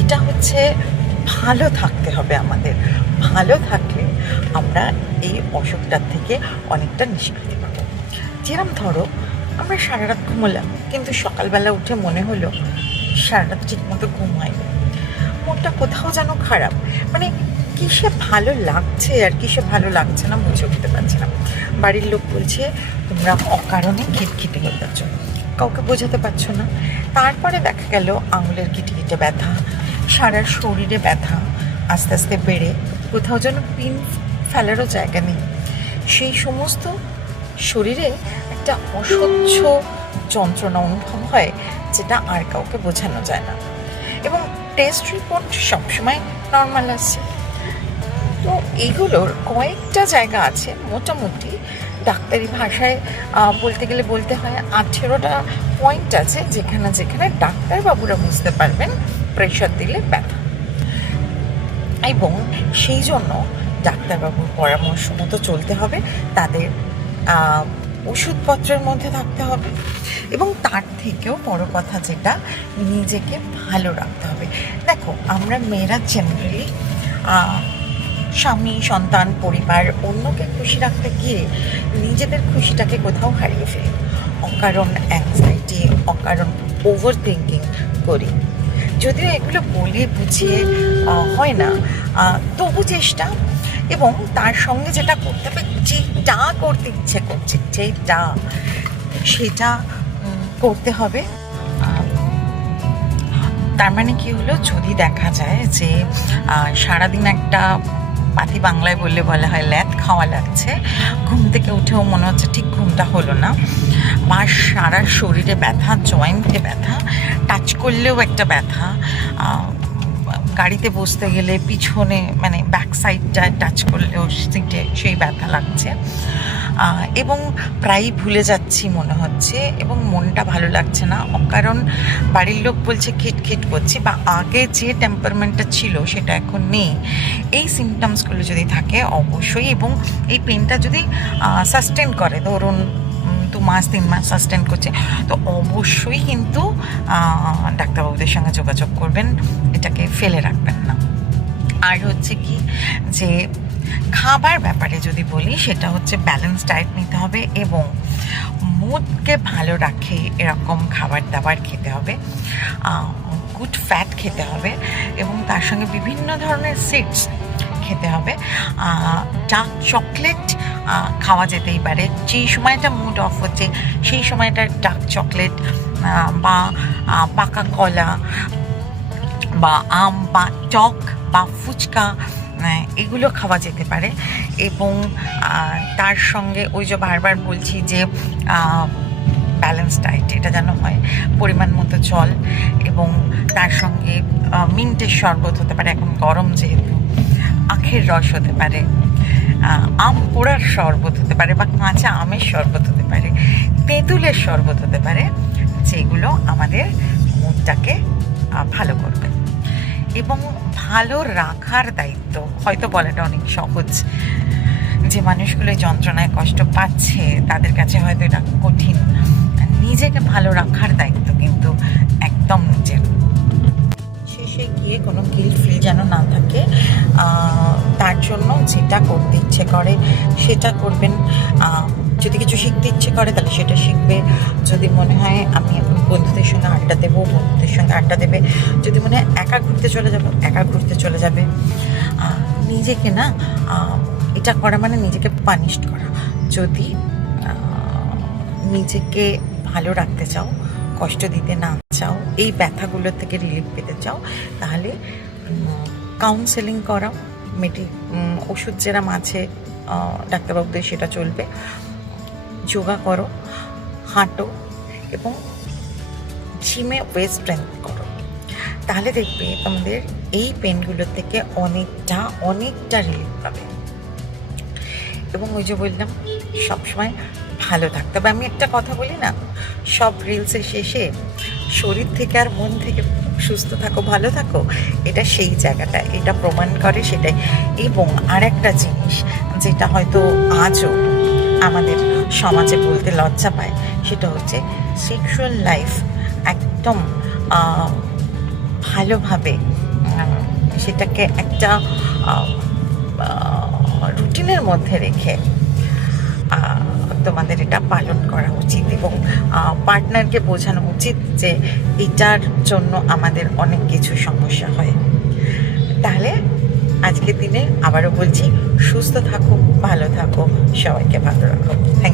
এটা হচ্ছে ভালো থাকতে হবে আমাদের। ভালো থাকলে আমরা এই অসুখটার থেকে অনেকটা নিষ্কৃতি পাবো। যেরম ধরো আমরা সারা রাত ঘুমোলাম, কিন্তু সকালবেলা উঠে মনে হলো সারা রাত ঠিকমতো ঘুম হয়নি, মনটা কোথাও যেন খারাপ, মানে কিসে ভালো লাগছে আর কিসে ভালো লাগছে না বুঝে উঠতে পারছি না। বাড়ির লোক বলছে তোমরা অকারণে খিটখিটে হয়ে যাচ্ছ, কাউকে বোঝাতে পারছো না। তারপরে দেখা গেল আঙুলের কিটকিটে ব্যথা, সারা শরীরে ব্যথা আস্তে আস্তে বেড়ে কোথাও যেন পিন ফেলারও জায়গা নেই। সেই সমস্ত শরীরে একটা অসহ্য যন্ত্রণা অনুভব হয়, যেটা আর কাউকে বোঝানো যায় না। এবং টেস্ট রিপোর্ট সবসময় নর্মাল আসছে। তো এইগুলোর কয়েকটা জায়গা আছে, মোটামুটি ডাক্তারি ভাষায় বলতে গেলে বলতে হয় 18টা পয়েন্ট আছে, যেখানে যেখানে ডাক্তারবাবুরা বুঝতে পারবেন প্রেশার দিলে ব্যথা, এবং সেই জন্য ডাক্তারবাবুর পরামর্শ মতো চলতে হবে, তাদের ওষুধপত্রের মধ্যে থাকতে হবে, এবং তার থেকেও বড় কথা যেটা, নিজেকে ভালো রাখতে হবে। দেখো আমরা মেয়েরা জেনারেলি স্বামী, সন্তান, পরিবার, অন্যকে খুশি রাখতে গিয়ে নিজেদের খুশিটাকে কোথাও হারিয়ে ফেলি। অকারণ অ্যাংজাইটি, অকারণ ওভার থিঙ্কিং করি। যদিও এগুলো বলে বুঝিয়ে হয় না, তবু চেষ্টা, এবং তার সঙ্গে যেটা করতে হবে, যেটা করতে ইচ্ছে করছে যেটা সেটা করতে হবে। তার মানে কি হলো, যদি দেখা যায় যে সারাদিন একটা পাতি বাংলায় বলা হয় ল্যাদ খাওয়া লাগছে, ঘুম থেকে উঠেও মনে হচ্ছে ঠিক ঘুমটা হলো না, বা সারা শরীরে ব্যথা, জয়েন্টে ব্যথা, টাচ করলেও একটা ব্যথা, গাড়িতে বসতে গেলে পিছনে মানে ব্যাক সাইডটা টাচ করলেও সিটে সেই ব্যথা লাগছে, এবং প্রায়ই ভুলে যাচ্ছি মনে হচ্ছে, এবং মনটা ভালো লাগছে না, কারণ বাড়ির লোক বলছে খিটখিট করছি, বা আগে যে টেম্পারমেন্টটা ছিল সেটা এখন নেই। এই সিমটমসগুলো যদি থাকে অবশ্যই, এবং এই পেনটা যদি সাস্টেন করে, ধরুন 2 মাস 3 মাস সাস্টেন করছে, তো অবশ্যই কিন্তু ডাক্তারবাবুদের সঙ্গে যোগাযোগ করবেন, এটাকে ফেলে রাখবেন না। আর হচ্ছে কি যে খাবার ব্যাপারে যদি বলি, সেটা হচ্ছে ব্যালেন্স ডায়েট নিতে হবে, এবং মুডকে ভালো রাখে এরকম খাবার দাবার খেতে হবে, গুড ফ্যাট খেতে হবে, এবং তার সঙ্গে বিভিন্ন ধরনের সিডস খেতে হবে। ডার্ক চকলেট খাওয়া যেতেই পারে, যেই সময়টা মুড অফ হচ্ছে সেই সময়টা ডার্ক চকলেট বা পাকা কলা বা আম বা টক বা ফুচকা, এগুলো খাওয়া যেতে পারে। এবং তার সঙ্গে ওই যে বারবার বলছি যে ব্যালেন্স ডায়েট, এটা যেন হয়, পরিমাণ মতো জল, এবং তার সঙ্গে মিন্টের শরবত হতে পারে, এখন গরম যেহেতু, আখের রস হতে পারে, আম পোড়ার শরবত হতে পারে, বা কাঁচা আমের শরবত হতে পারে, তেঁতুলের শরবত হতে পারে, যেগুলো আমাদের মুডটাকে ভালো করবে। এবং ভালো রাখার দায়িত্ব, হয়তো বলাটা অনেক সহজ, যে মানুষগুলো যন্ত্রণায় কষ্ট পাচ্ছে তাদের কাছে হয়তো এটা কঠিন, নিজেকে ভালো রাখার দায়িত্ব কিন্তু একদম নিজের। শেষে গিয়ে কোনো গিল্ট ফিল যেন না থাকে, তার জন্য যেটা করতে ইচ্ছে করে সেটা করবেন। যদি কিছু শিখতে ইচ্ছে করে তাহলে সেটা শিখবে, যদি মনে হয় আমি এখন বন্ধুদের সঙ্গে আড্ডা দেবো, বন্ধুদের সঙ্গে আড্ডা দেবে, যদি মনে হয় একা ঘুরতে চলে যাবো, একা ঘুরতে চলে যাবে। নিজেকে না, এটা করা মানে নিজেকে পানিশড করা। যদি নিজেকে ভালো রাখতে চাও, কষ্ট দিতে না চাও, এই ব্যথাগুলোর থেকে রিলিফ পেতে চাও, তাহলে কাউন্সেলিং করাও, ওষুধ যেরম আছে ডাক্তারবাবুদের সেটা চলবে, যোগা করো, হাঁটো, এবং জিমে ওয়েট স্ট্রেংথ করো, তাহলে দেখবে তোমাদের এই পেনগুলোর থেকে অনেকটা রিলিফ পাবে। এবং ওই যে বললাম, সবসময় ভালো থাকতে হবে। আমি একটা কথা বলি না, সব রিলসের শেষে শরীর থেকে আর মন থেকে সুস্থ থাকো, ভালো থাকো, এটা সেই জায়গাটা, এটা প্রমাণ করে সেটাই। এবং আর একটা জিনিস যেটা হয়তো আজও আমাদের সমাজে বলতে লজ্জা পায়, সেটা হচ্ছে সেক্সুয়াল লাইফ একদম ভালোভাবে সেটাকে একটা রুটিনের মধ্যে রেখে তোমাদের এটা পালন করা উচিত, এবং পার্টনারকে বোঝানো উচিত যে এটার জন্য আমাদের অনেক কিছু সমস্যা হয়। তাহলে আজকের দিনে আবারও বলছি, সুস্থ থাকো, ভালো থাকো, সবাইকে ভালো রাখো। থ্যাংক